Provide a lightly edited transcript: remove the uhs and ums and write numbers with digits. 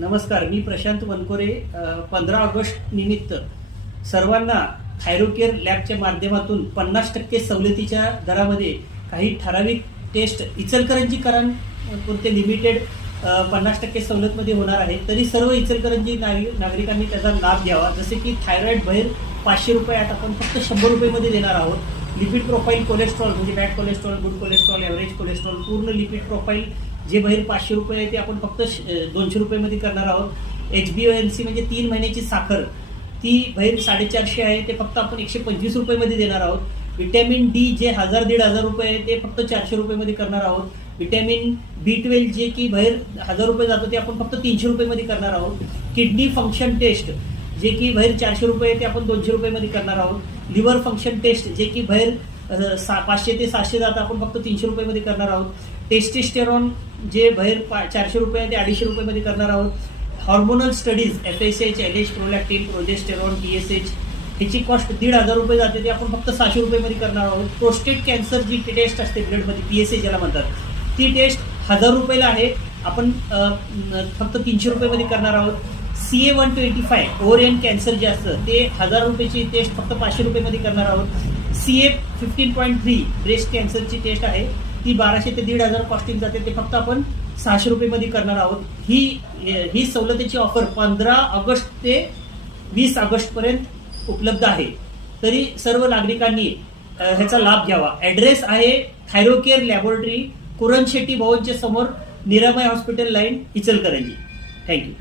नमस्कार, मी प्रशांत वनकोरे. 15 ऑगस्ट निमित्त सर्वांना थायरोकेअर लॅबच्या माध्यमातून 50% सवलतीच्या दरामध्ये काही ठराविक टेस्ट इचलकरंजीकरण कोणते लिमिटेड 50% सवलतमध्ये होणार आहे. तरी सर्व इचलकरंजी नागरिकांनी त्याचा लाभ घ्यावा. जसे की थायरॉइड बाहेर 500 रुपये आता आपण फक्त 100 रुपयेमध्ये देणार आहोत. लिपिड प्रोफाईल कोलेस्ट्रॉल म्हणजे bad cholesterol, good cholesterol, average cholesterol पूर्ण लिपिड प्रोफाईल जे बाहेर 500 रुपये आहे ते आपण फक्त 200 रुपयेमध्ये करणार आहोत. HbA1c म्हणजे 3 महिन्याची साखर ती बाहेर 450 आहे ते फक्त आपण 125 रुपयेमध्ये देणार आहोत. व्हिटॅमिन डी जे 1000-1500 रुपये आहे ते फक्त 400 रुपयेमध्ये करणार आहोत. व्हिटॅमिन B12 जे की बाहेर 1000 रुपये जातो ते आपण फक्त 300 रुपयेमध्ये करणार आहोत. किडनी फंक्शन टेस्ट जे की बाहेर 400 रुपये ते आपण 200 रुपयेमध्ये करणार आहोत. लिव्हर फंक्शन टेस्ट जे की बाहेर 500 ते 700 जातं आपण फक्त 300 रुपयेमध्ये करणार आहोत. टेस्टिस्टेरॉन जे बाहेर 400 रुपये ते 250 रुपयेमध्ये करणार आहोत. Hormonal studies FSH, LH, prolactin, progesterone, TSH ह्याची कॉस्ट 1,500 रुपये जाते ते आपण फक्त 600 रुपयेमध्ये करणार आहोत. प्रोस्टेट कॅन्सर जी टेस्ट असते ब्लडमध्ये PSA ज्याला म्हणतात ती टेस्ट 1000 रुपयाला आहे, आपण फक्त 300 रुपयेमध्ये करणार आहोत. CA125 ओव्हरियन कॅन्सर जे असतं ते 1000 रुपयाची टेस्ट फक्त 500 रुपयेमध्ये करणार आहोत. CA15.3 ब्रेस्ट कॅन्सरची टेस्ट आहे ती 1200 ते 1,500 कॉस्टिंग जाते ते फक्त आपण 600 रुपयेमध्ये करणार आहोत. ही सवलतीची ऑफर 15 ऑगस्ट ते 20 ऑगस्टपर्यंत उपलब्ध आहे. तरी सर्व नागरिकांनी ह्याचा लाभ घ्यावा. ॲड्रेस आहे थायरोकेअर लॅबोरेटरी, कुरण शेट्टी भवनच्या समोर, निरामय हॉस्पिटल लाईन, इचलकरंजी. थँक्यू.